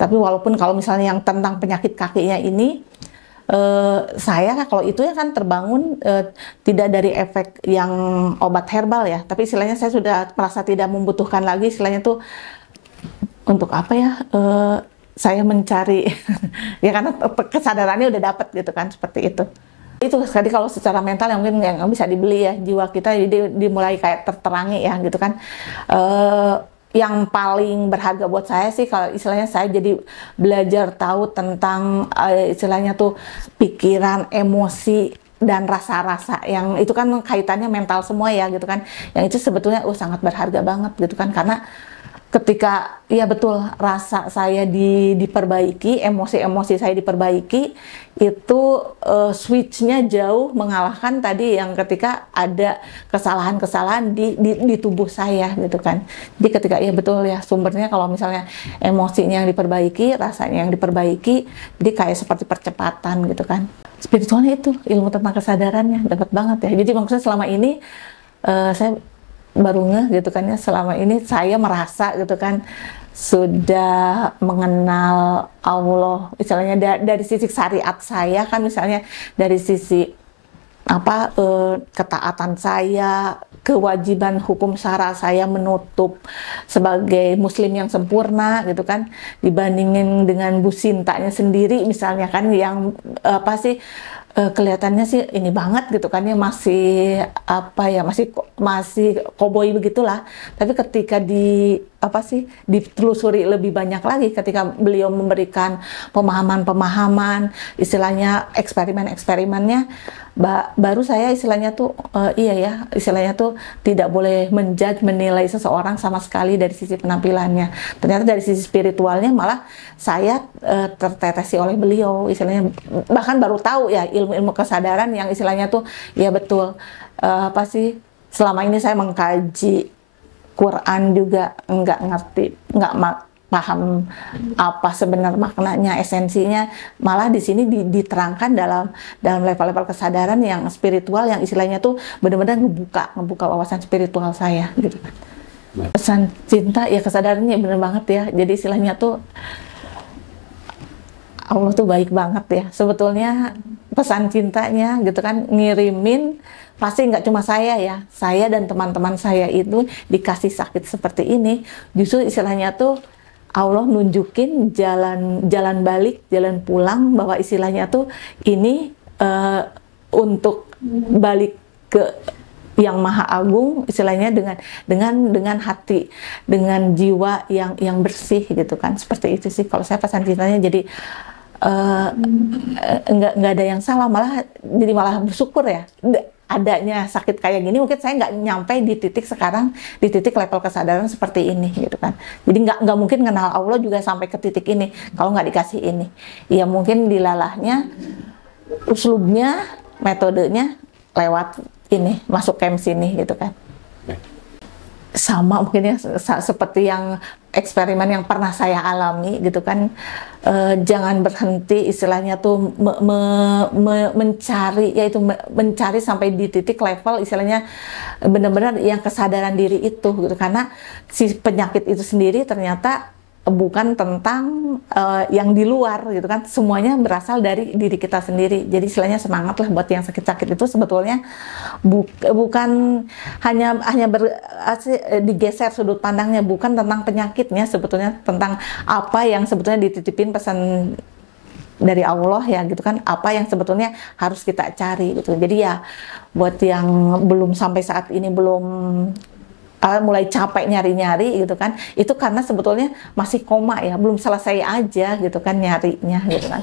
Tapi walaupun kalau misalnya yang tentang penyakit kakinya ini, saya kalau itu ya kan terbangun tidak dari efek yang obat herbal ya, tapi istilahnya saya sudah merasa tidak membutuhkan lagi, istilahnya tuh untuk apa ya, saya mencari ya karena kesadarannya udah dapat gitu kan, seperti itu. Itu tadi kalau secara mental yang mungkin nggak bisa dibeli ya, jiwa kita jadi dimulai kayak terterangi ya gitu kan. Yang paling berharga buat saya sih kalau istilahnya saya jadi belajar tahu tentang istilahnya tuh pikiran, emosi, dan rasa-rasa yang itu kan kaitannya mental semua ya gitu kan. Yang itu sebetulnya sangat berharga banget gitu kan, karena ketika ya betul rasa saya diperbaiki, emosi-emosi saya diperbaiki, itu switch-nya jauh mengalahkan tadi yang ketika ada kesalahan-kesalahan di tubuh saya gitu kan. Jadi ketika ya betul ya sumbernya kalau misalnya emosinya yang diperbaiki, rasanya yang diperbaiki, jadi kayak seperti percepatan gitu kan. Spiritualnya itu ilmu tentang kesadarannya dapat banget ya. Jadi maksudnya selama ini saya baru ngeh gitu kan ya, selama ini saya merasa gitu kan sudah mengenal Allah istilahnya dari sisi syariat saya kan, misalnya dari sisi apa ketaatan saya, kewajiban hukum syara saya menutup sebagai muslim yang sempurna gitu kan, dibandingin dengan Bu Sintanya sendiri misalnya kan yang apa sih kelihatannya sih ini banget gitu kan ya, masih apa ya, masih koboi begitulah. Tapi ketika apa sih ditelusuri lebih banyak lagi, ketika beliau memberikan pemahaman-pemahaman, istilahnya eksperimen-eksperimennya, baru saya istilahnya tuh iya ya, istilahnya tuh tidak boleh menilai seseorang sama sekali dari sisi penampilannya. Ternyata dari sisi spiritualnya malah saya tertetesi oleh beliau, istilahnya bahkan baru tahu ya ilmu-ilmu kesadaran yang istilahnya tuh ya betul apa sih, selama ini saya mengkaji Quran juga nggak ngerti, nggak paham apa sebenarnya maknanya, esensinya, malah di sini diterangkan dalam level-level kesadaran yang spiritual yang istilahnya tuh benar-benar ngebuka wawasan spiritual saya gitu. Pesan cinta ya kesadarannya bener banget ya. Jadi istilahnya tuh Allah tuh baik banget ya. Sebetulnya pesan cintanya gitu kan ngirimin, pasti nggak cuma saya ya, saya dan teman-teman saya itu dikasih sakit seperti ini, justru istilahnya tuh Allah nunjukin jalan balik, jalan pulang, bahwa istilahnya tuh ini untuk balik ke yang Maha Agung, istilahnya dengan hati, dengan jiwa yang bersih gitu kan, seperti itu sih kalau saya pesan cintanya. Jadi nggak ada yang salah, malah bersyukur ya adanya sakit kayak gini. Mungkin saya nggak nyampe di titik sekarang, di titik level kesadaran seperti ini gitu kan. Jadi nggak mungkin kenal Allah juga sampai ke titik ini kalau nggak dikasih ini. Ya mungkin dilalahnya, uslubnya, metodenya lewat ini, masuk camp sini gitu kan. Sama mungkin ya seperti yang eksperimen yang pernah saya alami gitu kan, jangan berhenti istilahnya tuh mencari, yaitu mencari sampai di titik level istilahnya benar-benar yang kesadaran diri itu gitu, karena si penyakit itu sendiri ternyata bukan tentang yang di luar gitu kan, semuanya berasal dari diri kita sendiri. Jadi istilahnya semangat lah buat yang sakit-sakit itu, sebetulnya bukan hanya digeser sudut pandangnya, bukan tentang penyakitnya, sebetulnya tentang apa yang sebetulnya dititipin pesan dari Allah ya gitu kan, apa yang sebetulnya harus kita cari gitu. Jadi ya buat yang belum sampai saat ini belum mulai capek nyari-nyari gitu kan, itu karena sebetulnya masih koma ya, belum selesai aja gitu kan nyarinya gitu kan.